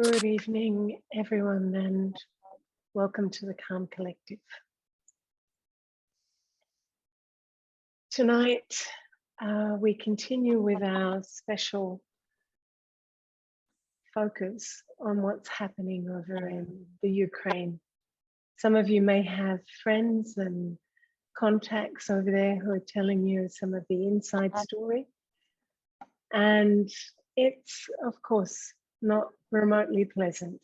Good evening, everyone, and welcome to the Calm Collective. Tonight, we continue with our special focus on what's happening over in the Ukraine. Some of you may have friends and contacts over there who are telling you some of the inside story. And it's, of course, not remotely pleasant.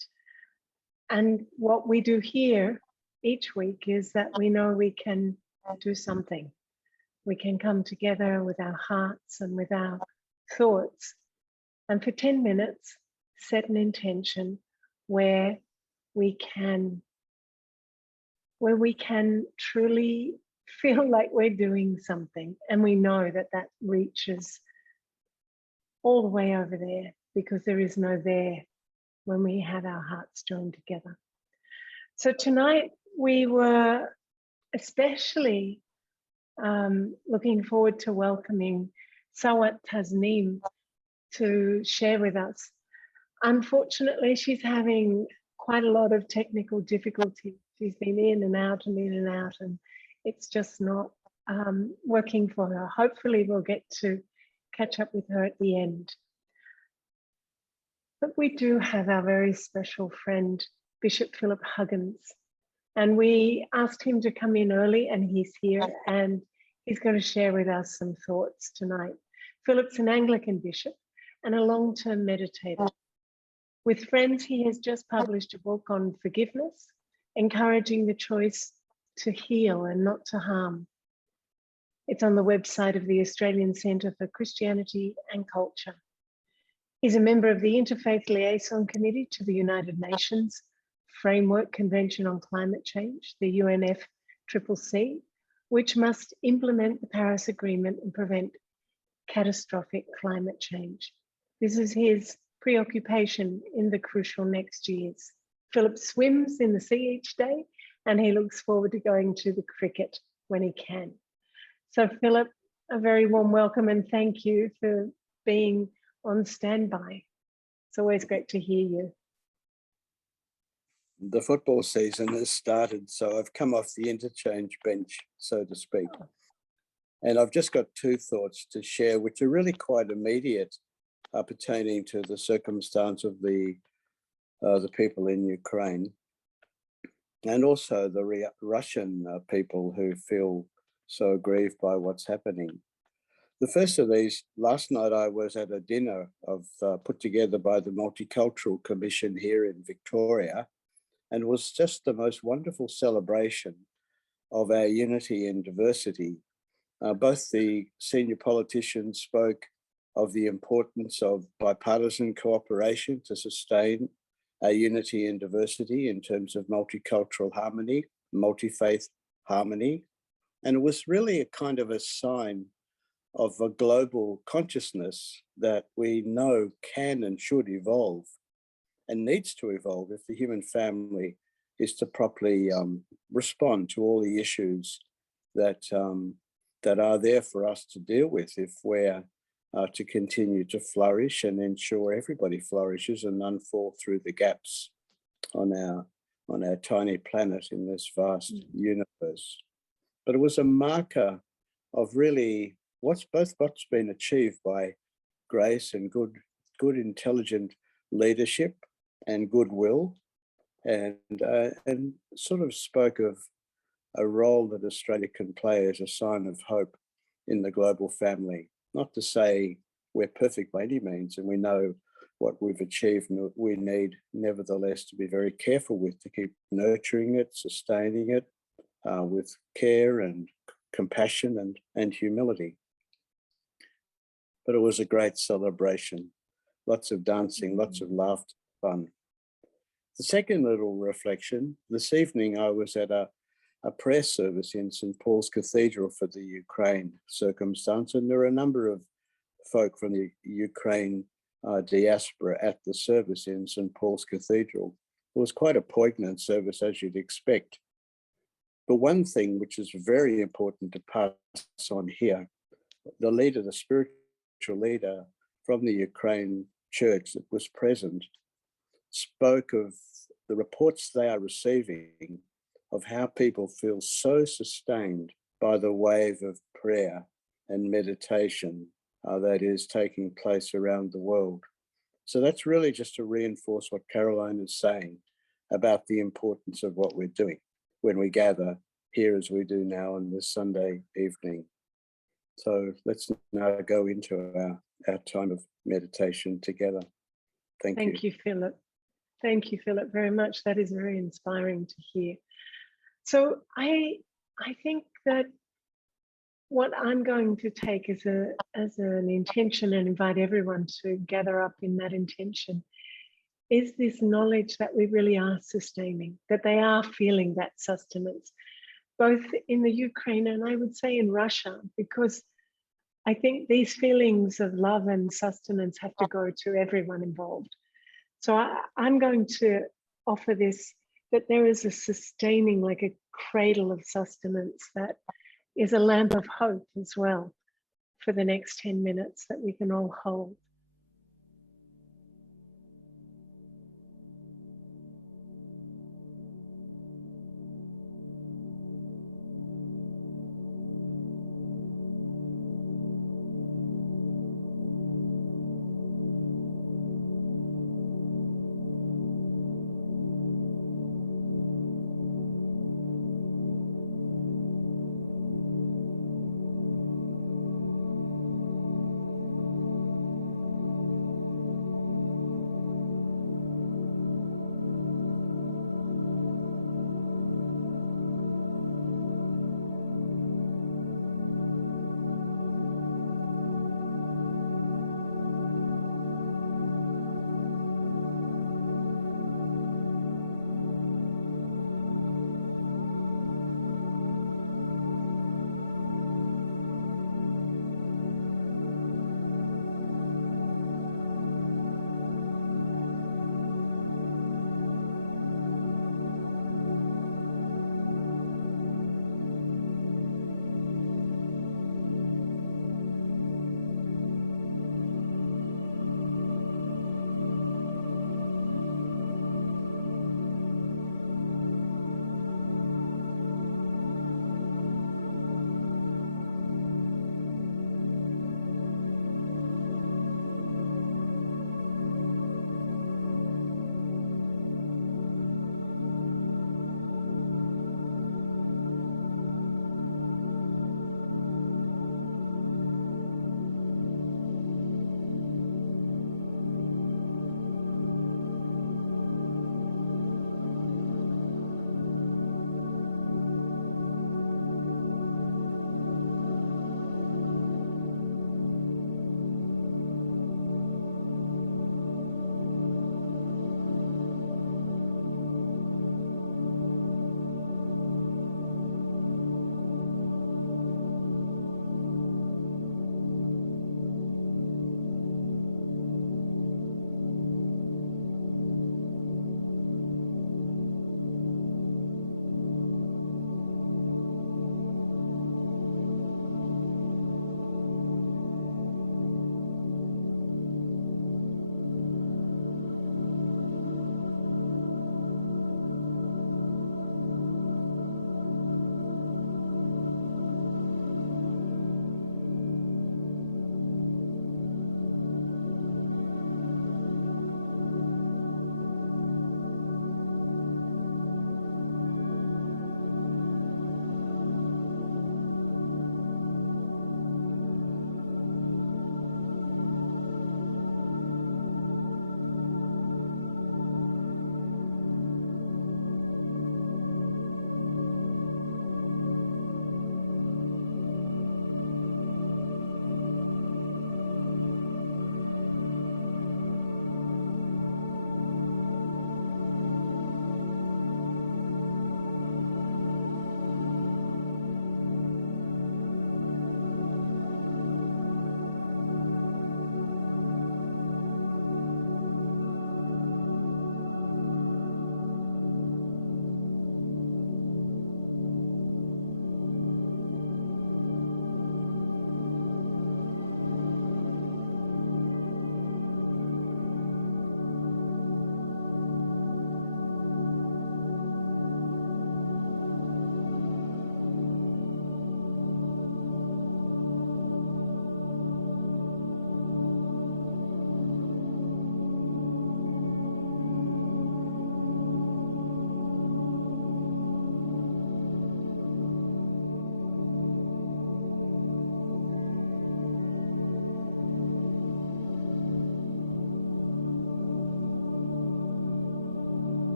And what we do here each week is that we know we can do something. We can come together with our hearts and with our thoughts. And for 10 minutes, set an intention where we can truly feel like we're doing something. And we know that that reaches all the way over there, because there is no there when we have our hearts joined together. So tonight we were especially looking forward to welcoming Sawat Tasneem to share with us. Unfortunately, she's having quite a lot of technical difficulty. She's been in and out, and it's just not working for her. Hopefully we'll get to catch up with her at the end. But we do have our very special friend, Bishop Philip Huggins, and we asked him to come in early, and he's here, and he's going to share with us some thoughts tonight. Philip's an Anglican bishop and a long-term meditator. With friends, he has just published a book on forgiveness, encouraging the choice to heal and not to harm. It's on the website of the Australian Centre for Christianity and Culture. He's a member of the Interfaith Liaison Committee to the United Nations Framework Convention on Climate Change, the UNFCCC, which must implement the Paris Agreement and prevent catastrophic climate change. This is his preoccupation in the crucial next years. Philip swims in the sea each day, and he looks forward to going to the cricket when he can. So Philip, a very warm welcome and thank you for being on standby. It's always great to hear you. The football season has started, so I've come off the interchange bench, so to speak. And I've just got two thoughts to share, which are really quite immediate, pertaining to the circumstance of the people in Ukraine, and also the Russian people who feel so aggrieved by what's happening. The first of these, last night I was at a dinner put together by the Multicultural Commission here in Victoria, and it was just the most wonderful celebration of our unity and diversity. Both the senior politicians spoke of the importance of bipartisan cooperation to sustain our unity and diversity in terms of multicultural harmony, multi-faith harmony. And it was really a kind of a sign of a global consciousness that we know can and should evolve and needs to evolve if the human family is to properly respond to all the issues that are there for us to deal with if we're to continue to flourish and ensure everybody flourishes and none fall through the gaps on our tiny planet in this vast universe. But it was a marker of really what's been achieved by grace and good intelligent leadership and goodwill, and sort of spoke of a role that Australia can play as a sign of hope in the global family. Not to say we're perfect by any means, and we know what we've achieved, and we need nevertheless to be very careful with, to keep nurturing it, sustaining it with care and compassion and humility. But it was a great celebration, lots of dancing, lots of laughter, fun. The second little reflection, this evening I was at a prayer service in St. Paul's Cathedral for the Ukraine circumstance, and there are a number of folk from the Ukraine diaspora at the service in St. Paul's Cathedral. It was quite a poignant service, as you'd expect. But one thing which is very important to pass on here, the leader, the spiritual leader from the Ukraine church that was present, spoke of the reports they are receiving of how people feel so sustained by the wave of prayer and meditation that is taking place around the world. So that's really just to reinforce what Caroline is saying about the importance of what we're doing when we gather here as we do now on this Sunday evening. So let's now go into our time of meditation together. Thank you. Thank you, Philip. Thank you, Philip, very much. That is very inspiring to hear. So I think that what I'm going to take as an intention and invite everyone to gather up in that intention is this knowledge that we really are sustaining, that they are feeling that sustenance, both in the Ukraine and I would say in Russia, because I think these feelings of love and sustenance have to go to everyone involved. So I'm going to offer this, that there is a sustaining, like a cradle of sustenance that is a lamp of hope as well for the next 10 minutes that we can all hold.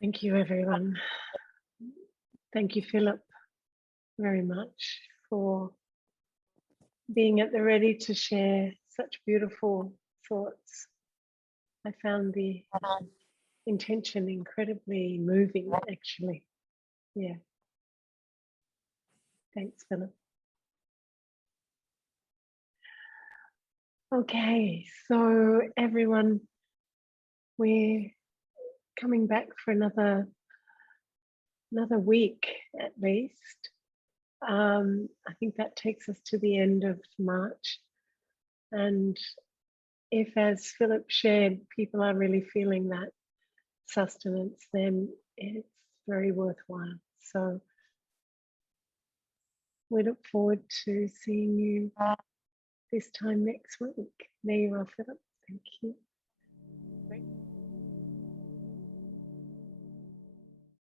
Thank you, everyone. Thank you, Philip, very much for being at the ready to share such beautiful thoughts. I found the intention incredibly moving, actually. Yeah. Thanks, Philip. Okay, so everyone, we're coming back for another week at least. I think that takes us to the end of March. And if, as Philip shared, people are really feeling that sustenance, then it's very worthwhile. So we look forward to seeing you this time next week. There you are, Philip. Thank you.